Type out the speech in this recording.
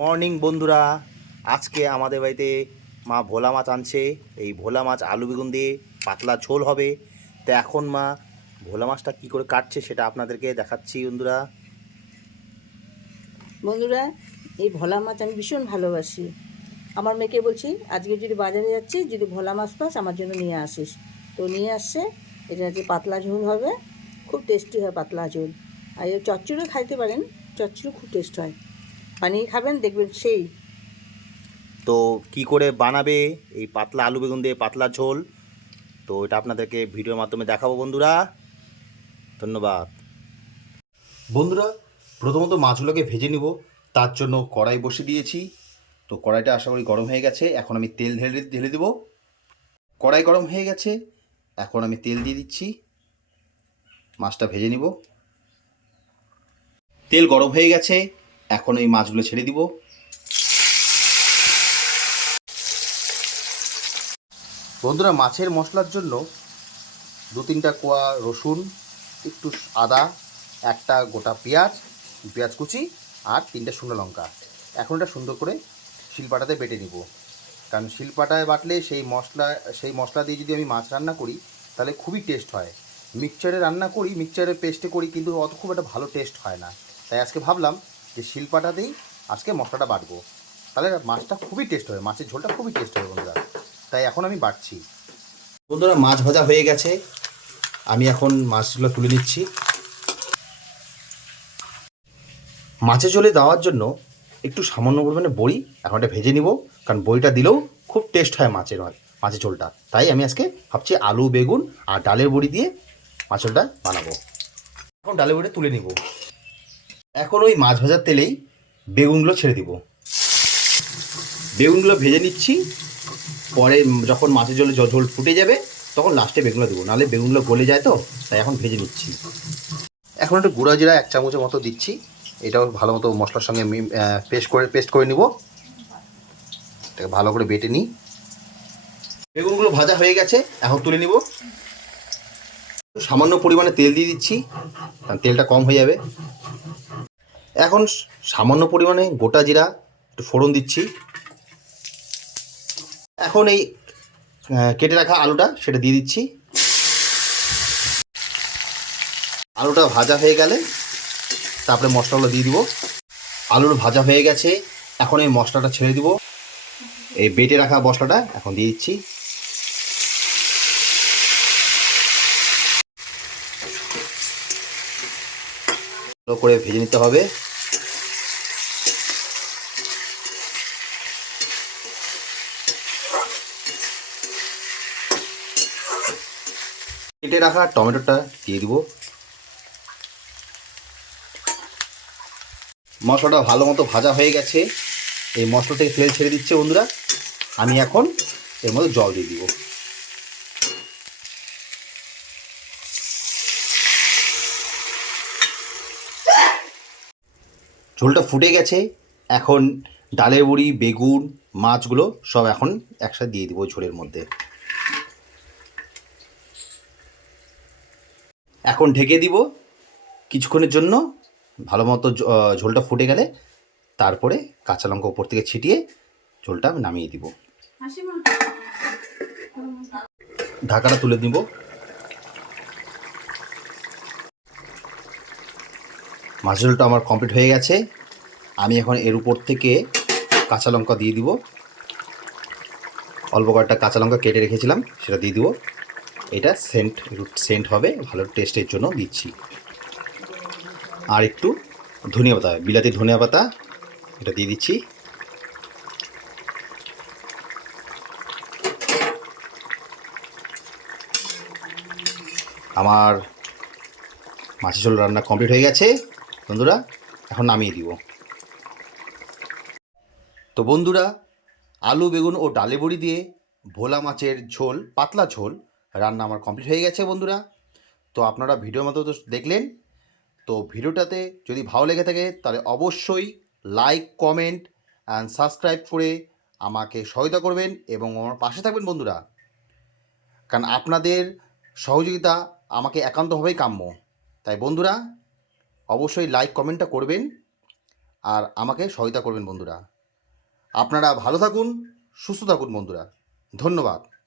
Morning বন্ধুরা, আজকে আমাদের বাড়িতে মা ভোলা মাছ আনছে। এই ভোলা মাছ আলু বেগুন দিয়ে পাতলা ঝোল হবে। তো এখন মা ভোলা মাছটা কী করে কাটছে সেটা আপনাদেরকে দেখাচ্ছি বন্ধুরা। বন্ধুরা, এই ভোলা মাছ আমি ভীষণ ভালোবাসি। আমার মেয়েকে বলছি, আজকে যদি বাজারে যাচ্ছি, যদি ভোলা মাছ পাস আমার জন্য নিয়ে আসিস। তো নিয়ে আসছে। এটা হচ্ছে পাতলা ঝোল হবে, খুব টেস্টি হয় পাতলা ঝোল। আর এর চচ্চড়িও খাইতে পারেন, চচ্চড়িও খুব টেস্ট হয়। বানিয়ে খাবেন, দেখবেন সেই। তো কি করে বানাবে এই পাতলা আলু বেগুন দিয়ে পাতলা ঝোল, তো এটা আপনাদেরকে ভিডিওর মাধ্যমে দেখাবো বন্ধুরা। ধন্যবাদ বন্ধুরা। প্রথমত মাছগুলোকে ভেজে নিব, তার জন্য কড়াই বসিয়ে দিয়েছি। তো কড়াইটা আশা করি গরম হয়ে গেছে। এখন আমি তেল ঢেলে দেবো। কড়াই গরম হয়ে গেছে, এখন আমি তেল দিয়ে দিচ্ছি। মাছটা ভেজে নিব। তেল গরম হয়ে গেছে, এখন এই মাছগুলো ছেড়ে দিব। বন্ধুরা, মাছের মশলার জন্য 2-3টা কোয়া রসুন, একটু আদা, একটা গোটা পেঁয়াজ কুচি আর 3টে শুকনো লঙ্কা। এখন এটা সুন্দর করে শিলপাটাতে বেটে নিব। কারণ শিলপাটায় বাটলে সেই মশলা দিয়ে যদি আমি মাছ রান্না করি তাহলে খুবই টেস্ট হয়। মিক্সচারে রান্না করি, মিক্সচারে পেস্টে করি, কিন্তু অত খুব একটা ভালো টেস্ট হয় না। তাই আজকে ভাবলাম যে শিলপাটাতেই আজকে মশলাটা বাটবো, তাহলে মাছটা খুবই টেস্ট হবে, মাছের ঝোলটা খুবই টেস্ট হবে বন্ধুরা। তাই এখন আমি বাটছি। বন্ধুরা, মাছ ভাজা হয়ে গেছে, আমি এখন মাছগুলো তুলে নিচ্ছি। মাছের ঝোলে দেওয়ার জন্য একটু সামান্য পরিমাণে বড়ি এখন এটা ভেজে নিব। কারণ বড়িটা দিলেও খুব টেস্ট হয় মাছের ঝোলটা। তাই আমি আজকে ভাবছি আলু বেগুন আর ডালের বড়ি দিয়ে মাছের ঝোলটা বানাবো। এখন ডালের বড়িটা তুলে নিব। এখন ওই মাছ ভাজার তেলেই বেগুনগুলো ছেড়ে দিব। বেগুনগুলো ভেজে নিচ্ছি। পরে যখন মাছের ঝোল ফুটে যাবে তখন লাস্টে বেগুনগুলো দেবো, নাহলে বেগুনগুলো গলে যায়। তো তাই এখন ভেজে নিচ্ছি। এখন একটু গুঁড়া জিরা 1 চামচের মতো দিচ্ছি। এটাও ভালো মতো মশলার সঙ্গে পেস্ট করে নিব। এটাকে ভালো করে বেটে নিই। বেগুনগুলো ভাজা হয়ে গেছে, এখন তুলে নিব। সামান্য পরিমাণে তেল দিয়ে দিচ্ছি, কারণ তেলটা কম হয়ে যাবে। এখন সামান্য পরিমাণে গোটা জিরা একটু ফোড়ন দিচ্ছি। এখন এই কেটে রাখা আলুটা সেটা দিয়ে দিচ্ছি। আলুটা ভাজা হয়ে গেলে তারপরে মশলাগুলো দিয়ে দিব। আলুর ভাজা হয়ে গেছে, এখন এই মশলাটা ছেড়ে দিব। এই বেটে রাখা মশলাটা এখন দিয়ে দিচ্ছি। ভালো করে ভেজে নিতে হবে। কেটে রাখা টমেটোটা দিয়ে দিব। মশলাটা ভালো মতো ভাজা হয়ে গেছে, এই মশলা থেকে তেল ছেড়ে দিচ্ছে বন্ধুরা। আমি এখন এর মধ্যে জল দিয়ে দিব। ঝোলটা ফুটে গেছে, এখন ডালের বড়ি, বেগুন, মাছগুলো সব এখন একসাথে দিয়ে দিব ঝোলের মধ্যে। এখন ঢেকে দিব কিছুক্ষণের জন্য। ভালো মতো ঝোলটা ফুটে গেলে তারপরে কাঁচা লঙ্কা উপর থেকে ছিটিয়ে ঝোলটা নামিয়ে দিব। ঢাকাটা তুলে দিব। মাছের ঝোলটা আমার কমপ্লিট হয়ে গেছে। আমি এখন এর উপর থেকে কাঁচা লঙ্কা দিয়ে দিব। অল্প কয়েকটা কাঁচা লঙ্কা কেটে রেখেছিলাম, সেটা দিয়ে দিব। এটা সেন্ট হবে, ভালো টেস্টের জন্য দিচ্ছি। আর একটু ধনিয়া পাতা, বিলাতি ধনিয়া পাতা, এটা দিয়ে দিচ্ছি। আমার মাছের ঝোল রান্না কমপ্লিট হয়ে গেছে বন্ধুরা, এখন নামিয়ে দিব। তো বন্ধুরা, আলু বেগুন ও ডালে বড়ি দিয়ে ভোলা মাছের ঝোল, পাতলা ঝোল রান্না আমার কমপ্লিট হয়ে গেছে বন্ধুরা। তো আপনারা ভিডিওর মতো তো দেখলেন। তো ভিডিওটাতে যদি ভালো লেগে থাকে তাহলে অবশ্যই লাইক, কমেন্ট অ্যান্ড সাবস্ক্রাইব করে আমাকে সহায়তা করবেন এবং আমার পাশে থাকবেন বন্ধুরা। কারণ আপনাদের সহযোগিতা আমাকে একান্তভাবেই কাম্য। তাই বন্ধুরা, অবশ্যই লাইক কমেন্টটা করবেন। আর আমাকে সহায়তা করবেন বন্ধুরা। আপনারা ভালো থাকুন, সুস্থ থাকুন বন্ধুরা। ধন্যবাদ।